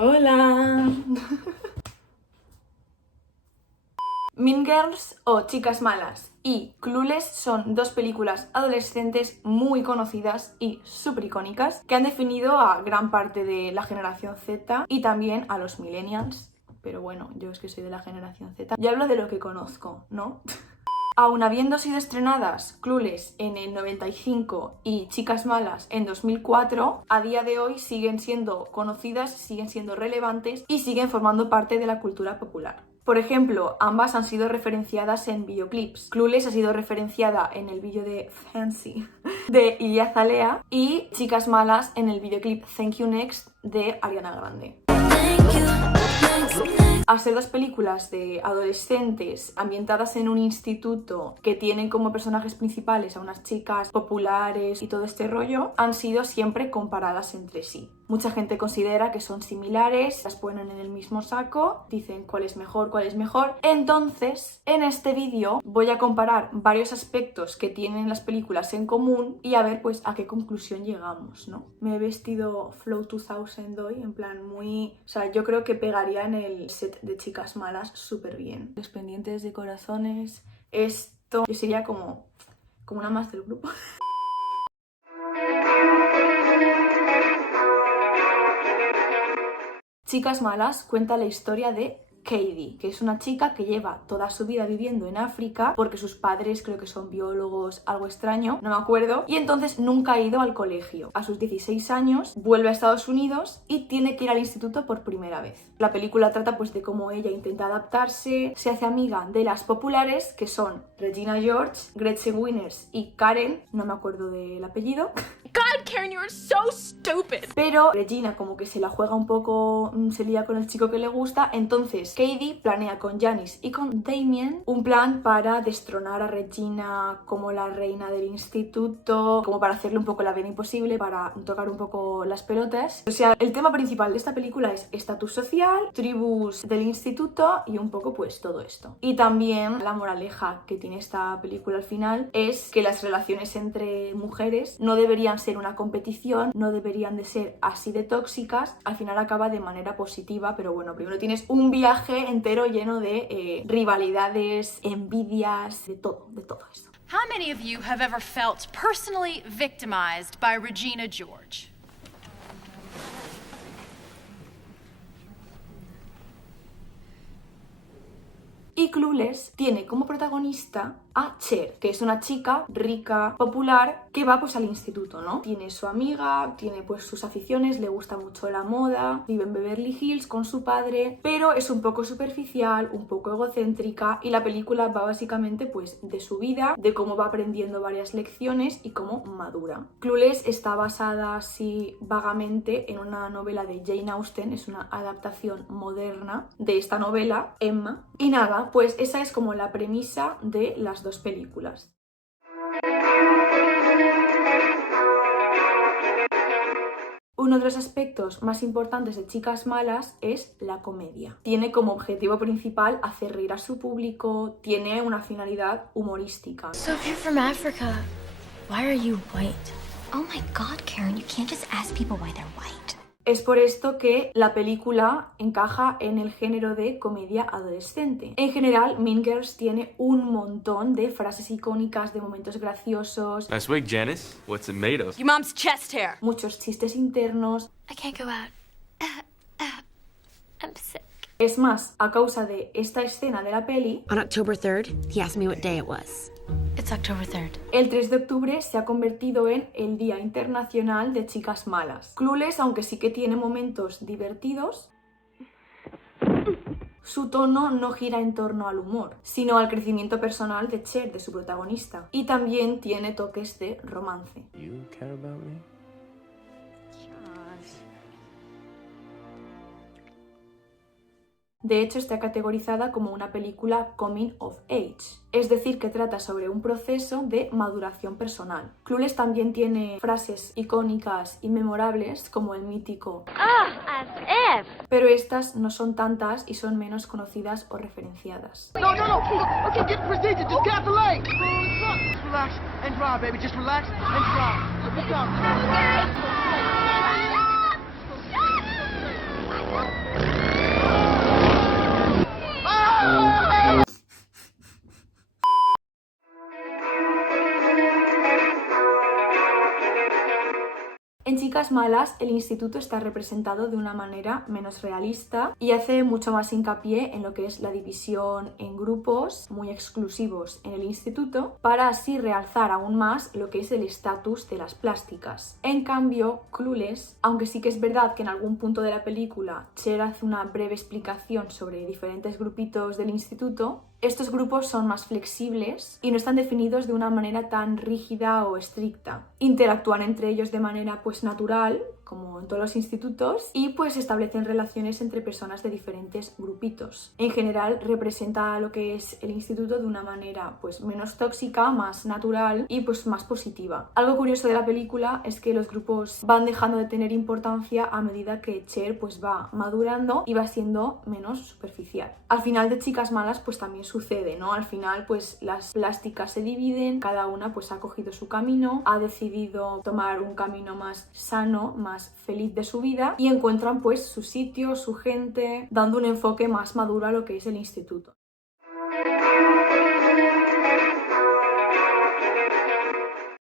Hola. Mean Girls o Chicas Malas y Clueless son dos películas adolescentes muy conocidas y súper icónicas que han definido a gran parte de la generación Z y también a los millennials. Pero bueno, yo es que soy de la generación Z y hablo de lo que conozco, ¿no? Aun habiendo sido estrenadas Clueless en el 95 y Chicas Malas en 2004, a día de hoy siguen siendo conocidas, siguen siendo relevantes y siguen formando parte de la cultura popular. Por ejemplo, ambas han sido referenciadas en videoclips. Clueless ha sido referenciada en el vídeo de Fancy de Iggy Azalea y Chicas Malas en el videoclip Thank You Next de Ariana Grande. Al ser dos películas de adolescentes ambientadas en un instituto que tienen como personajes principales a unas chicas populares y todo este rollo, han sido siempre comparadas entre sí. Mucha gente considera que son similares, las ponen en el mismo saco, dicen cuál es mejor, cuál es mejor. Entonces, en este vídeo voy a comparar varios aspectos que tienen las películas en común y a ver pues a qué conclusión llegamos, ¿no? Me he vestido Flow 2000 hoy, en plan muy... O sea, yo creo que pegaría en el set de Chicas Malas súper bien. Los pendientes de corazones, esto... Yo sería como una más del grupo. Chicas Malas cuenta la historia de Katie, que es una chica que lleva toda su vida viviendo en África porque sus padres creo que son biólogos, algo extraño, no me acuerdo, y entonces nunca ha ido al colegio. A sus 16 años vuelve a Estados Unidos y tiene que ir al instituto por primera vez. La película trata pues de cómo ella intenta adaptarse, se hace amiga de las populares que son Regina George, Gretchen Wieners y Karen, no me acuerdo del apellido. God, Karen, you are so stupid. Pero Regina como que se la juega un poco, se lía con el chico que le gusta, entonces Katie planea con Janice y con Damien un plan para destronar a Regina como la reina del instituto, como para hacerle un poco la vida imposible, para tocar un poco las pelotas. O sea, el tema principal de esta película es estatus social, tribus del instituto y un poco pues todo esto. Y también la moraleja que tiene esta película al final es que las relaciones entre mujeres no deberían ser una competición, no deberían de ser así de tóxicas, al final acaba de manera positiva, pero bueno, primero tienes un viaje entero lleno de rivalidades, envidias, de todo eso. How many of you have ever felt personally victimized by Regina George? Y Clueless tiene como protagonista a Cher, que es una chica rica, popular, que va pues al instituto, ¿no? Tiene su amiga, tiene pues sus aficiones, le gusta mucho la moda, vive en Beverly Hills con su padre, pero es un poco superficial, un poco egocéntrica y la película va básicamente pues de su vida, de cómo va aprendiendo varias lecciones y cómo madura. Clueless está basada así vagamente en una novela de Jane Austen, es una adaptación moderna de esta novela, Emma, y nada, pues esa es como la premisa de las dos películas. Uno de los aspectos más importantes de Chicas Malas es la comedia. Tiene como objetivo principal hacer reír a su público, tiene una finalidad humorística. So if you're from Africa, why are you white? Oh my God, Karen, you can't just ask people why they're white. Es por esto que la película encaja en el género de comedia adolescente. En general, Mean Girls tiene un montón de frases icónicas, de momentos graciosos. Nice wig, Janice. What's it made of? Your mom's chest hair. Muchos chistes internos. I can't go out. I'm sick. Es más, a causa de esta escena de la peli, On October 3rd, he asked me what day it was. It's October 3rd. el 3 de octubre se ha convertido en el Día Internacional de Chicas Malas. Clueless, aunque sí que tiene momentos divertidos, su tono no gira en torno al humor, sino al crecimiento personal de Cher, de su protagonista. Y también tiene toques de romance. You care about me? De hecho, está categorizada como una película coming of age, es decir, que trata sobre un proceso de maduración personal. Clueless también tiene frases icónicas y memorables como el mítico As if. pero estas no son tantas y son menos conocidas o referenciadas. No. Okay, get procedure. Just cap the leg. Just relax and drive, baby. Just relax and drive. Good job. Chicas Malas, el instituto está representado de una manera menos realista y hace mucho más hincapié en lo que es la división en grupos muy exclusivos en el instituto, para así realzar aún más lo que es el estatus de las plásticas. En cambio, Clueless, aunque sí que es verdad que en algún punto de la película Cher hace una breve explicación sobre diferentes grupitos del instituto, estos grupos son más flexibles y no están definidos de una manera tan rígida o estricta. Interactúan entre ellos de manera pues natural, como en todos los institutos, y pues establecen relaciones entre personas de diferentes grupitos. En general representa lo que es el instituto de una manera pues menos tóxica, más natural y pues más positiva. Algo curioso de la película es que los grupos van dejando de tener importancia a medida que Cher pues va madurando y va siendo menos superficial. Al final de Chicas Malas pues también sucede, ¿no? Al final pues las plásticas se dividen, cada una pues ha cogido su camino, ha decidido tomar un camino más sano, más feliz de su vida, y encuentran pues su sitio, su gente, dando un enfoque más maduro a lo que es el instituto.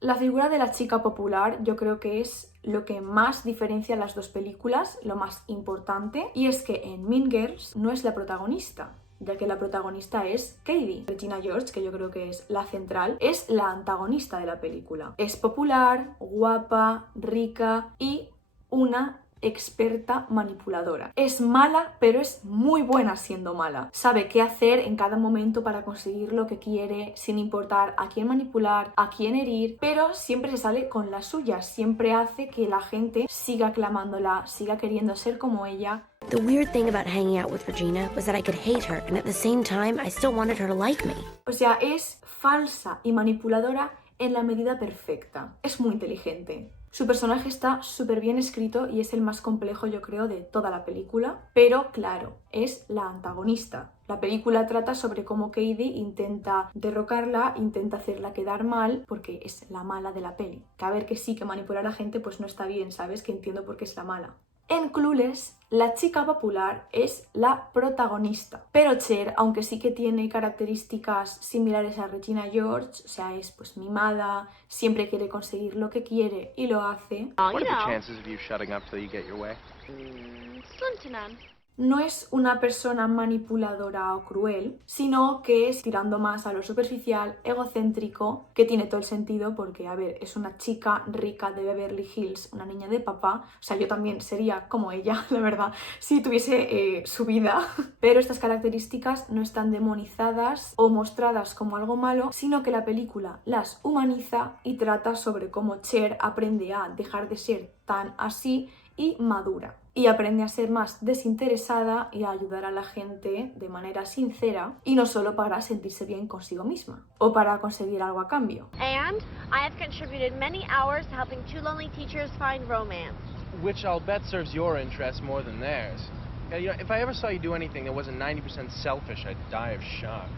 La figura de la chica popular yo creo que es lo que más diferencia las dos películas, lo más importante, y es que en Mean Girls no es la protagonista, ya que la protagonista es Katie. Regina George, que yo creo que es la central, es la antagonista de la película. Es popular, guapa, rica y una experta manipuladora. Es mala, pero es muy buena siendo mala. Sabe qué hacer en cada momento para conseguir lo que quiere, sin importar a quién manipular, a quién herir, pero siempre se sale con la suya. Siempre hace que la gente siga clamándola, siga queriendo ser como ella. The weird thing about hanging out with Regina was that I could hate her, and at the same time, I still wanted her to like me. O sea, es falsa y manipuladora en la medida perfecta. Es muy inteligente. Su personaje está súper bien escrito y es el más complejo, yo creo, de toda la película. Pero, claro, es la antagonista. La película trata sobre cómo Katie intenta derrocarla, intenta hacerla quedar mal, porque es la mala de la peli. Que a ver, que sí, que manipular a gente pues no está bien, ¿sabes? Que entiendo por qué es la mala. En Clueless, la chica popular es la protagonista. Pero Cher, aunque sí que tiene características similares a Regina George, o sea, es pues mimada, siempre quiere conseguir lo que quiere y lo hace. What are the chances of you shutting up till you get your way? Slim to none. No es una persona manipuladora o cruel, sino que es tirando más a lo superficial, egocéntrico, que tiene todo el sentido porque, a ver, es una chica rica de Beverly Hills, una niña de papá. O sea, yo también sería como ella, la verdad, si tuviese su vida. Pero estas características no están demonizadas o mostradas como algo malo, sino que la película las humaniza y trata sobre cómo Cher aprende a dejar de ser tan así y madura. Y aprende a ser más desinteresada y a ayudar a la gente de manera sincera y no solo para sentirse bien consigo misma o para conseguir algo a cambio. And I have contributed many hours to helping two lonely teachers find romance. Which I'll bet serves your interests more than theirs. Yeah, you know, if I ever saw you do anything that wasn't 90% selfish, I'd die of shock.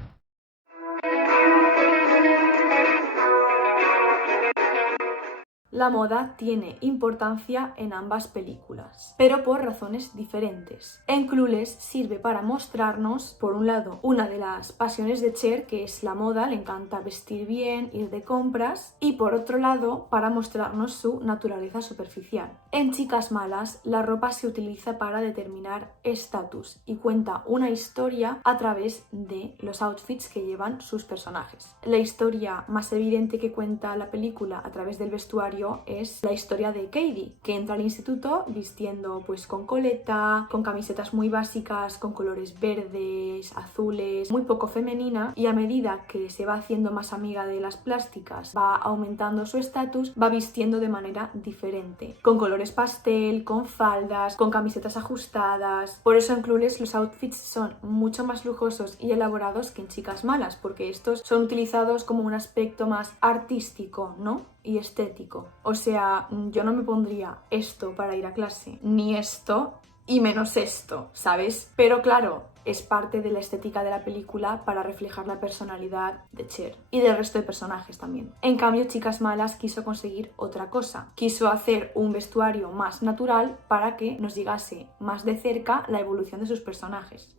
La moda tiene importancia en ambas películas, pero por razones diferentes. En Clueless sirve para mostrarnos, por un lado, una de las pasiones de Cher, que es la moda, le encanta vestir bien, ir de compras, y por otro lado, para mostrarnos su naturaleza superficial. En Chicas Malas, la ropa se utiliza para determinar estatus y cuenta una historia a través de los outfits que llevan sus personajes. La historia más evidente que cuenta la película a través del vestuario es la historia de Katie, que entra al instituto vistiendo pues con coleta, con camisetas muy básicas, con colores verdes, azules, muy poco femenina, y a medida que se va haciendo más amiga de las plásticas, va aumentando su estatus, va vistiendo de manera diferente, con colores pastel, con faldas, con camisetas ajustadas. Por eso en Clueless los outfits son mucho más lujosos y elaborados que en Chicas Malas, porque estos son utilizados como un aspecto más artístico, ¿no? Y estético. O sea, yo no me pondría esto para ir a clase, ni esto y menos esto, ¿sabes? Pero claro, es parte de la estética de la película para reflejar la personalidad de Cher y del resto de personajes también. En cambio, Chicas Malas quiso conseguir otra cosa. Quiso hacer un vestuario más natural para que nos llegase más de cerca la evolución de sus personajes.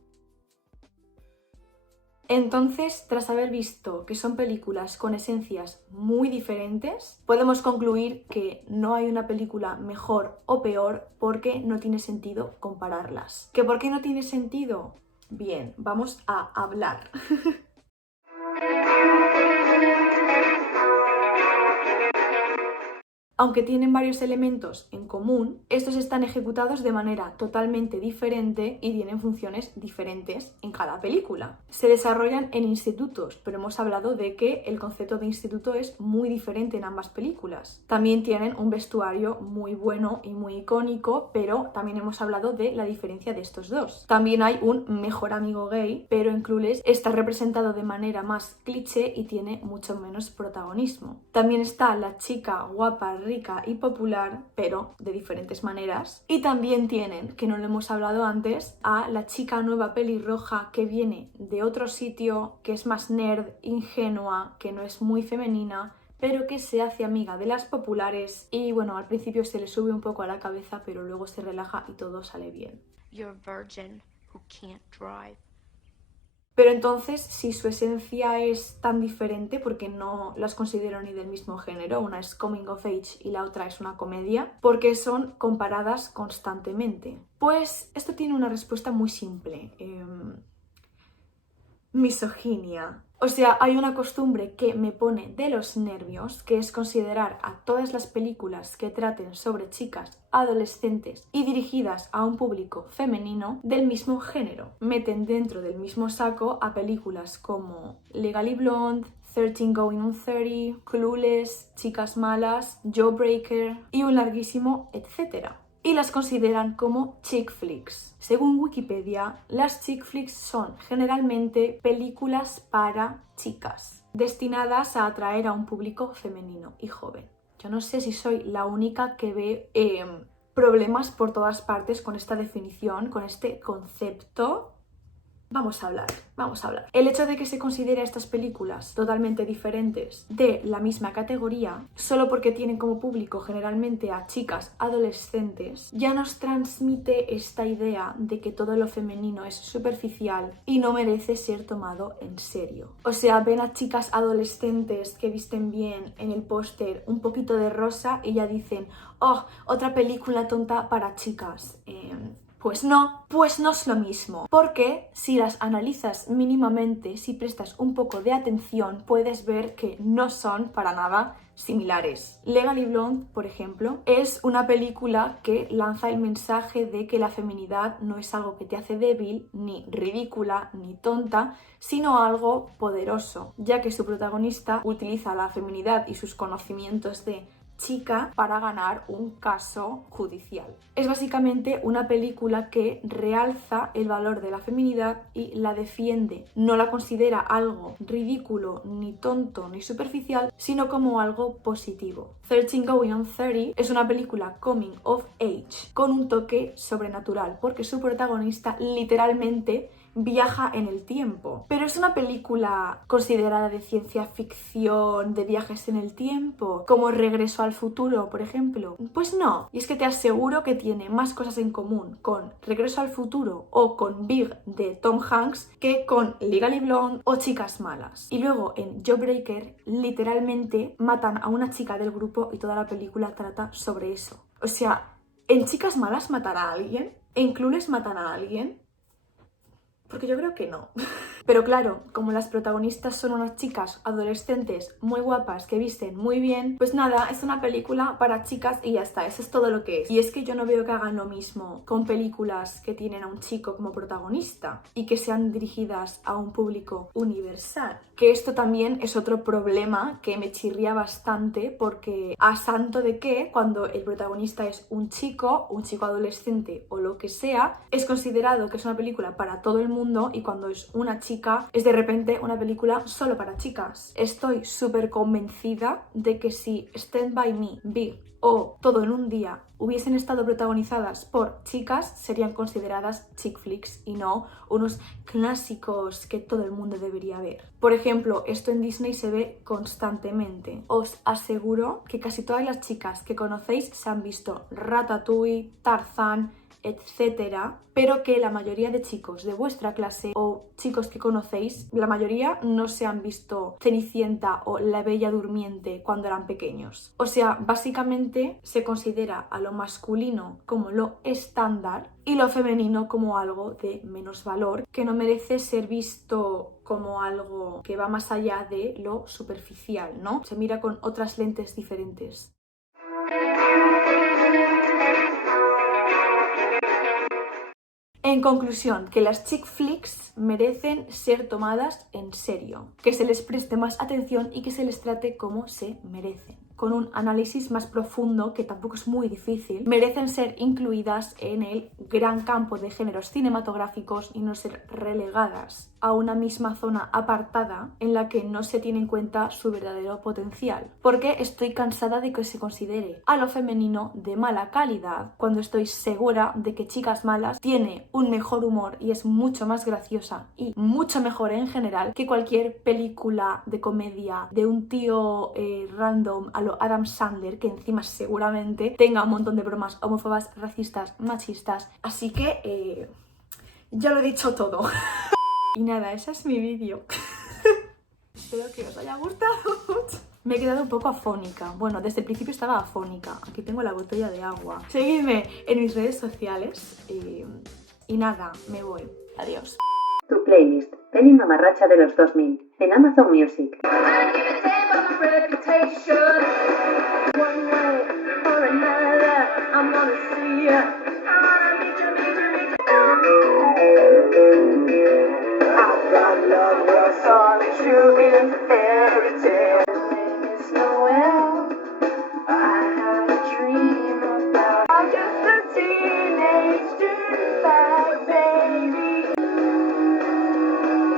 Entonces, tras haber visto que son películas con esencias muy diferentes, podemos concluir que no hay una película mejor o peor porque no tiene sentido compararlas. ¿Que por qué no tiene sentido? Bien, vamos a hablar. Aunque tienen varios elementos en común, estos están ejecutados de manera totalmente diferente y tienen funciones diferentes en cada película. Se desarrollan en institutos, pero hemos hablado de que el concepto de instituto es muy diferente en ambas películas. También tienen un vestuario muy bueno y muy icónico, pero también hemos hablado de la diferencia de estos dos. También hay un mejor amigo gay, pero en Clueless está representado de manera más cliché y tiene mucho menos protagonismo. También está la chica guapa, rica y popular, pero de diferentes maneras. Y también tienen, que no lo hemos hablado antes, a la chica nueva pelirroja que viene de otro sitio, que es más nerd, ingenua, que no es muy femenina, pero que se hace amiga de las populares y bueno, al principio se le sube un poco a la cabeza, pero luego se relaja y todo sale bien. You're a virgin who can't drive. Pero entonces, si su esencia es tan diferente, porque no las considero ni del mismo género, una es coming of age y la otra es una comedia, porque son comparadas constantemente. Pues esto tiene una respuesta muy simple. Misoginia. O sea, hay una costumbre que me pone de los nervios, que es considerar a todas las películas que traten sobre chicas adolescentes y dirigidas a un público femenino del mismo género. Meten dentro del mismo saco a películas como Legally Blonde, 13 Going on 30, Clueless, Chicas Malas, Jawbreaker y un larguísimo etcétera. Y las consideran como chick flicks. Según Wikipedia, las chick flicks son generalmente películas para chicas, destinadas a atraer a un público femenino y joven. Yo no sé si soy la única que ve problemas por todas partes con esta definición, con este concepto. Vamos a hablar. El hecho de que se considere a estas películas totalmente diferentes de la misma categoría, solo porque tienen como público generalmente a chicas adolescentes, ya nos transmite esta idea de que todo lo femenino es superficial y no merece ser tomado en serio. O sea, ven a chicas adolescentes que visten bien en el póster un poquito de rosa y ya dicen, oh, otra película tonta para chicas. Pues no es lo mismo, porque si las analizas mínimamente, si prestas un poco de atención, puedes ver que no son para nada similares. Legally Blonde, por ejemplo, es una película que lanza el mensaje de que la feminidad no es algo que te hace débil, ni ridícula, ni tonta, sino algo poderoso, ya que su protagonista utiliza la feminidad y sus conocimientos de chica para ganar un caso judicial. Es básicamente una película que realza el valor de la feminidad y la defiende. No la considera algo ridículo, ni tonto, ni superficial, sino como algo positivo. 13 Going on 30 es una película coming of age con un toque sobrenatural, porque su protagonista literalmente viaja en el tiempo. Pero es una película considerada de ciencia ficción, de viajes en el tiempo, como Regreso al futuro, por ejemplo. Pues no, y es que te aseguro que tiene más cosas en común con Regreso al futuro o con Big de Tom Hanks que con Legally Blonde o Chicas Malas. Y luego en Jawbreaker literalmente matan a una chica del grupo y toda la película trata sobre eso. O sea, ¿en Chicas Malas matan a alguien? ¿En Clueless matan a alguien? Porque yo creo que no. Pero claro, como las protagonistas son unas chicas adolescentes muy guapas que visten muy bien, pues nada, es una película para chicas y ya está, eso es todo lo que es. Y es que yo no veo que hagan lo mismo con películas que tienen a un chico como protagonista y que sean dirigidas a un público universal. Que esto también es otro problema que me chirría bastante, porque a santo de que cuando el protagonista es un chico adolescente o lo que sea, es considerado que es una película para todo el mundo, y cuando es una chica es de repente una película solo para chicas. Estoy súper convencida de que si Stand By Me, Big o Todo en un día hubiesen estado protagonizadas por chicas, serían consideradas chick flicks y no unos clásicos que todo el mundo debería ver. Por ejemplo, esto en Disney se ve constantemente. Os aseguro que casi todas las chicas que conocéis se han visto Ratatouille, Tarzán, etcétera, pero que la mayoría de chicos de vuestra clase o chicos que conocéis, la mayoría no se han visto Cenicienta o La Bella Durmiente cuando eran pequeños. O sea, básicamente se considera a lo masculino como lo estándar y lo femenino como algo de menos valor, que no merece ser visto como algo que va más allá de lo superficial, ¿no? Se mira con otras lentes diferentes. En conclusión, que las chick flicks merecen ser tomadas en serio, que se les preste más atención y que se les trate como se merecen. Con un análisis más profundo, que tampoco es muy difícil, merecen ser incluidas en el gran campo de géneros cinematográficos y no ser relegadas a una misma zona apartada en la que no se tiene en cuenta su verdadero potencial. Porque estoy cansada de que se considere a lo femenino de mala calidad, cuando estoy segura de que Chicas Malas tiene un mejor humor y es mucho más graciosa y mucho mejor en general que cualquier película de comedia de un tío random a lo Adam Sandler, que encima seguramente tenga un montón de bromas homófobas, racistas, machistas. Así que ya lo he dicho todo. Y nada, ese es mi vídeo. Espero que os haya gustado mucho. Me he quedado un poco afónica. Bueno, desde el principio estaba afónica. Aquí tengo la botella de agua. Seguidme en mis redes sociales. Y nada, me voy. Adiós. Tu playlist, peli mamarracha de los 2000, en Amazon Music.